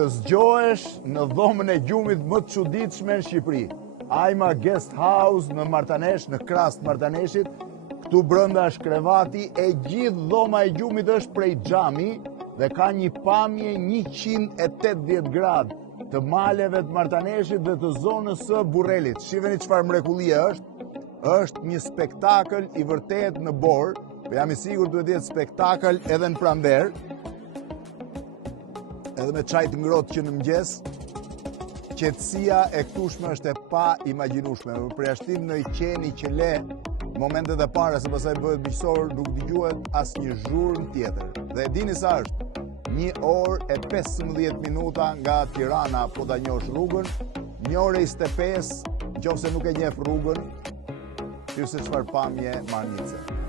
të zgjohesh në dhomën e gjumit më të çuditshme në Shqipëri. Ajma Guest House në Martanesh, në krahas të Martaneshit. Këtu brenda është krevati, e gjithë dhoma e gjumit është prej xhami dhe ka një pamje 180 gradë të maleve të Martaneshit dhe të zonës së Burrelit. Shiheni çfarë mrekullie është. Është një spektakël i vërtet në Borë, po jam i sigurt duhet të jetë spektakël edhe në pranverë. Edhe me çaj të ngrohtë që në mëngjes. Qetësia e këtushme është e pa imagjinueshme. Për përjashtim në i qeni që le momentet e para se pastaj bëhet miqësor, nuk dëgjohet asnjë zhurmë tjetër. Dhe e dini sa është? 1 orë e 15 minuta nga Tirana po ta njohësh rrugën, 1 orë e 25 nëse nuk e njeh rrugën, ty se çfarë pamje marrnice.